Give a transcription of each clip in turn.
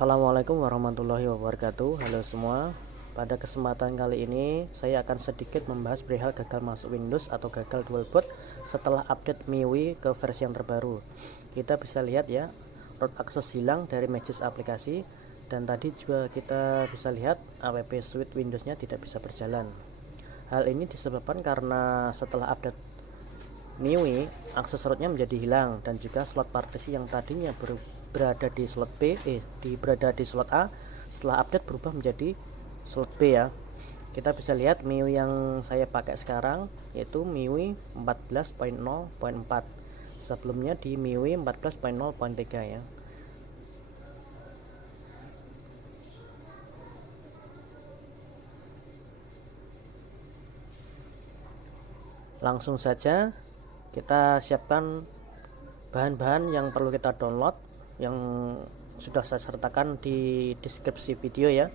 Assalamualaikum warahmatullahi wabarakatuh. Halo semua. Pada kesempatan kali ini saya akan sedikit membahas perihal gagal masuk Windows atau gagal dual boot setelah update MIUI ke versi yang terbaru. Kita bisa lihat ya, root access hilang dari Magisk aplikasi, dan tadi juga kita bisa lihat app suite Windowsnya tidak bisa berjalan. Hal ini disebabkan karena setelah update MIUI, akses rootnya menjadi hilang, dan juga slot partisi yang tadinya berada di slot berada di slot A, setelah update berubah menjadi slot B ya. Kita bisa lihat MIUI yang saya pakai sekarang yaitu MIUI 14.0.4. Sebelumnya di MIUI 14.0.3 ya. Langsung saja kita siapkan bahan-bahan yang perlu kita download, yang sudah saya sertakan di deskripsi video ya.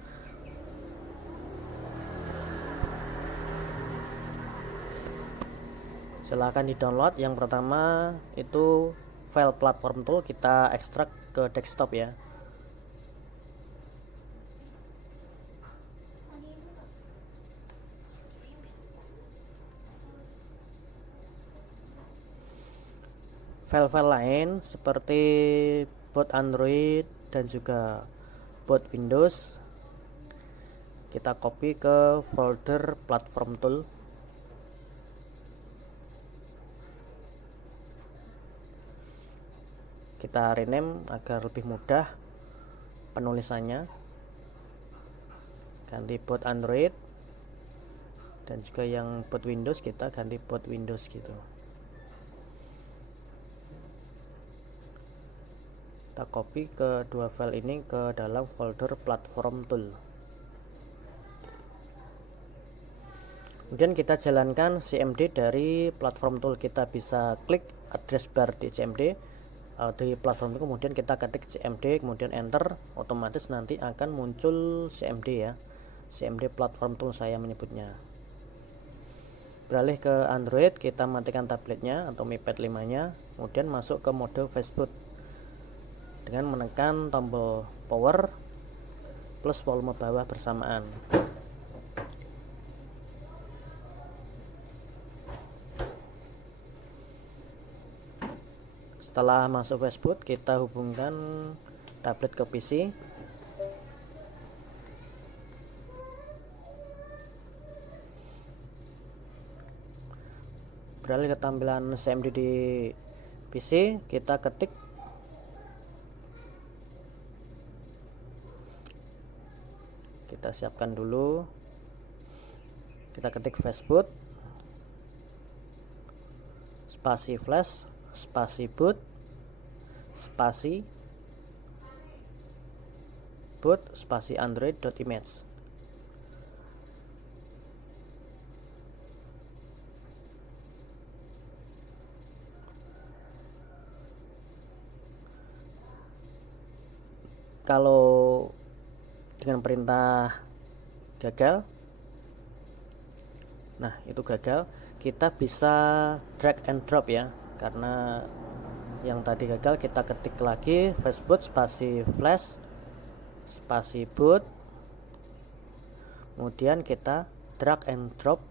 Silahkan di download. Yang pertama itu file platform tool, kita ekstrak ke desktop ya. File-file lain seperti boot Android dan juga boot Windows kita copy ke folder platform tool. Kita rename agar lebih mudah penulisannya, ganti boot Android, dan juga yang boot Windows kita ganti boot Windows gitu. Kita copy kedua file ini ke dalam folder platform tool. Kemudian kita jalankan cmd dari platform tool. Kita bisa klik address bar di cmd di platform itu, kemudian kita ketik cmd, kemudian enter, otomatis nanti akan muncul cmd ya. Cmd platform tool saya menyebutnya. Beralih ke Android, kita matikan tabletnya atau Mi Pad 5 nya, kemudian masuk ke mode fastboot dengan menekan tombol power plus volume bawah bersamaan. Setelah masuk fastboot, kita hubungkan tablet ke PC. Beralih ke tampilan cmd di PC, kita ketik kita siapkan dulu, kita ketik fastboot spasi flash spasi boot spasi boot spasi android.image. Kalau dengan perintah gagal, nah itu gagal, kita bisa drag and drop ya. Karena yang tadi gagal, kita ketik lagi fastboot spasi flash spasi boot, kemudian kita drag and drop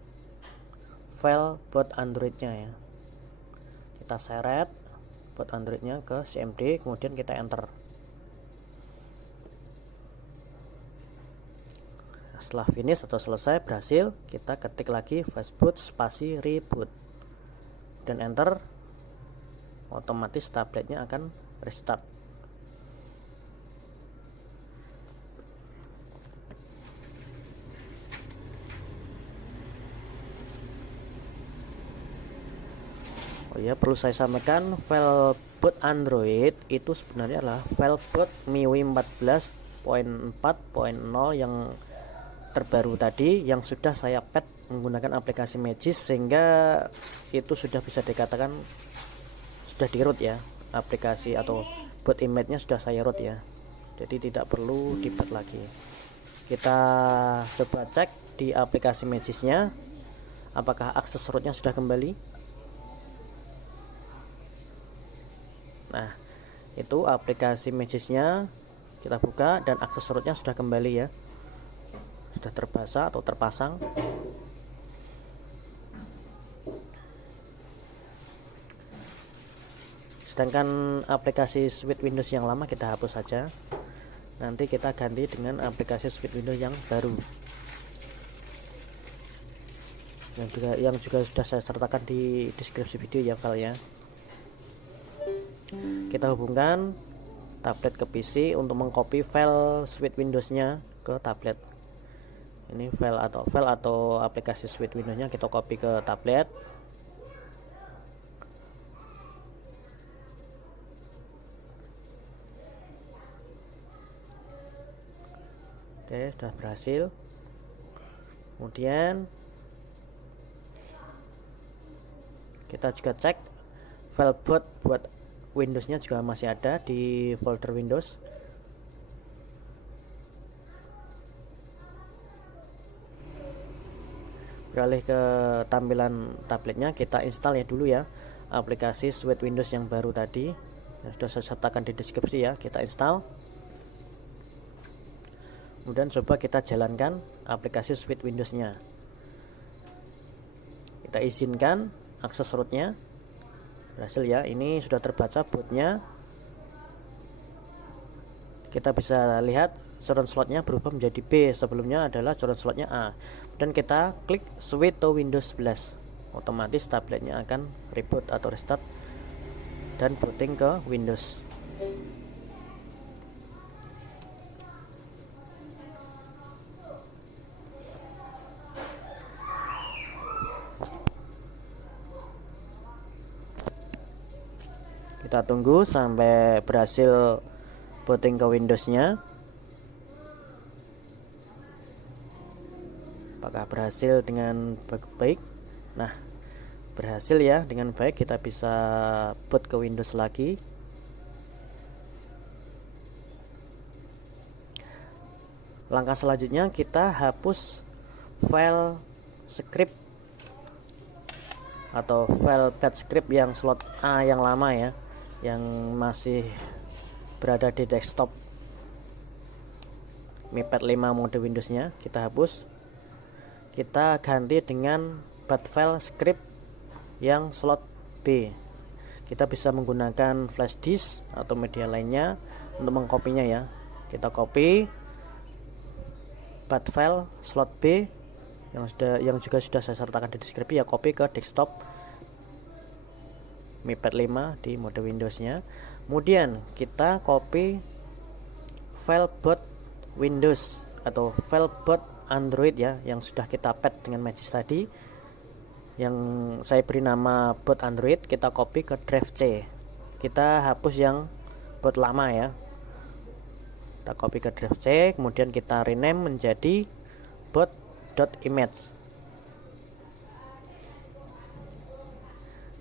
file boot Androidnya ya. Kita seret boot Androidnya ke cmd, kemudian kita enter. Setelah finish atau selesai berhasil, kita ketik lagi fastboot spasi reboot dan enter, otomatis tabletnya akan restart. Oh ya, perlu saya sampaikan, file boot Android itu sebenarnya adalah file boot MIUI 14.4.0 yang terbaru tadi, yang sudah saya pad menggunakan aplikasi Magisk, sehingga itu sudah bisa dikatakan sudah di root ya, aplikasi atau boot image-nya sudah saya root ya, jadi tidak perlu di pad lagi. Kita coba cek di aplikasi Magisk-nya apakah akses rootnya sudah kembali. Nah, itu aplikasi Magisk-nya Kita buka dan akses rootnya sudah kembali ya, sudah terbasa atau terpasang. Sedangkan aplikasi Sweet Windows yang lama kita hapus saja. Nanti kita ganti dengan aplikasi Sweet Windows yang baru, yang juga sudah saya sertakan di deskripsi video ya filenya. Kita hubungkan tablet ke PC untuk mengcopy file Sweet Windows-nya ke tablet. Ini file atau aplikasi Sweet Windows-nya kita copy ke tablet. Oke, sudah berhasil. Kemudian kita juga cek file buat Windows-nya juga masih ada di folder Windows. Beralih ke tampilan tabletnya, kita install ya dulu ya aplikasi Sweet Windows yang baru tadi yang sudah saya sertakan di deskripsi ya. Kita install, kemudian coba kita jalankan aplikasi Sweet Windows-nya. Kita izinkan akses rootnya, berhasil ya. Ini sudah terbaca bootnya. Kita bisa lihat current slotnya berubah menjadi B, sebelumnya adalah current slotnya A. Dan kita klik switch to Windows 11, otomatis tabletnya akan reboot atau restart dan booting ke Windows. Kita tunggu sampai berhasil booting ke Windows-nya. Apakah berhasil dengan baik? Nah, berhasil ya dengan baik. Kita bisa boot ke Windows lagi. Langkah selanjutnya kita hapus file script atau file batch script yang slot A yang lama ya, yang masih berada di desktop MiPad 5 mode Windows-nya. Kita hapus, kita ganti dengan bat file script yang slot B. Kita bisa menggunakan flash disk atau media lainnya untuk mengkopinya ya. Kita copy bat file slot B yang juga sudah saya sertakan di deskripsi ya, copy ke desktop MiPad 5 di mode Windows-nya. Kemudian kita copy file boot Windows atau file boot Android ya, yang sudah kita pad dengan Magis tadi, yang saya beri nama boot Android. Kita copy ke drive C. Kita hapus yang boot lama ya. Kita copy ke drive C, kemudian kita rename menjadi boot.image.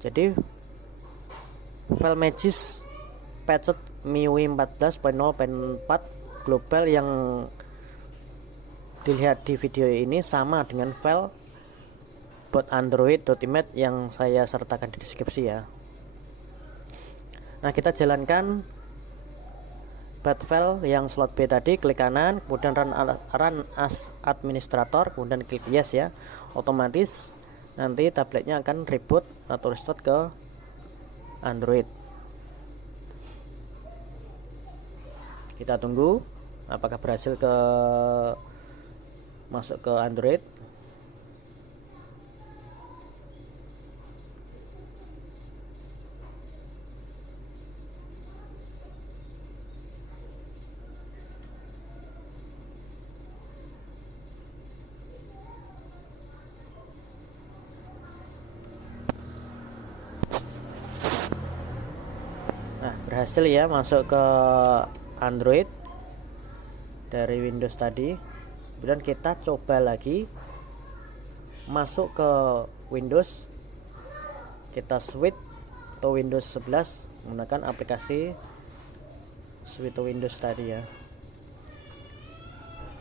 Jadi file Magis patched MIUI 14.0.4 global yang dilihat di video ini sama dengan file boot android.image yang saya sertakan di deskripsi ya. Nah, kita jalankan bat file yang slot B tadi, klik kanan, kemudian run as administrator, kemudian klik yes ya. Otomatis nanti tabletnya akan reboot atau restart ke Android. Kita tunggu apakah berhasil masuk ke Android. Nah, berhasil ya masuk ke Android dari Windows tadi. Kemudian kita coba lagi masuk ke Windows. Kita switch to Windows 11 menggunakan aplikasi switch to Windows tadi ya.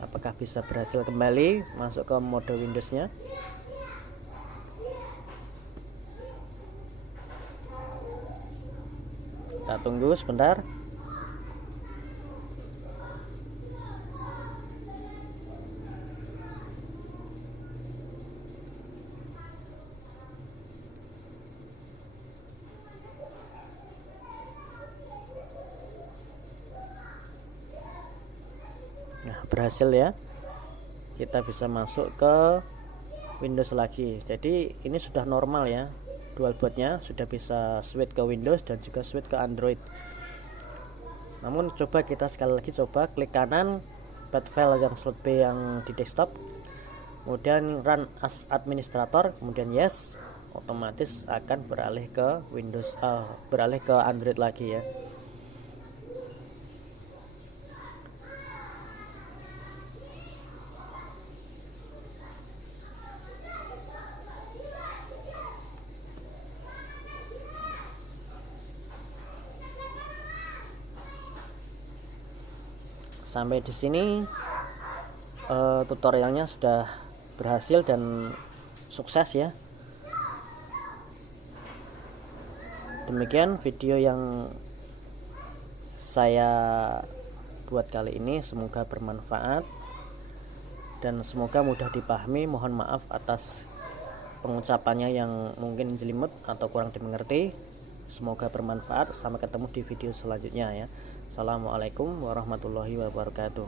Apakah bisa berhasil kembali masuk ke mode Windows-nya? Kita tunggu sebentar. berhasil ya, kita bisa masuk ke Windows lagi. Jadi ini sudah normal ya, dual bootnya sudah bisa switch ke Windows dan juga switch ke Android. Namun coba kita sekali lagi coba klik kanan bad file yang slot B yang di desktop, kemudian run as administrator, kemudian yes, otomatis akan beralih ke Windows, beralih ke Android lagi ya. Sampai di sini tutorialnya sudah berhasil dan sukses ya. Demikian video yang saya buat kali ini, semoga bermanfaat dan semoga mudah dipahami. Mohon maaf atas pengucapannya yang mungkin jelimet atau kurang dimengerti. Semoga bermanfaat. Sampai ketemu di video selanjutnya ya. Assalamualaikum warahmatullahi wabarakatuh.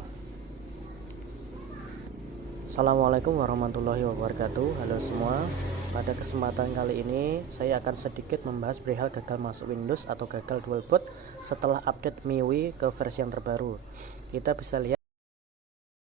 Assalamualaikum warahmatullahi wabarakatuh. Halo semua. Pada kesempatan kali ini saya akan sedikit membahas perihal gagal masuk Windows atau gagal dual boot setelah update MIUI ke versi yang terbaru. Kita bisa lihat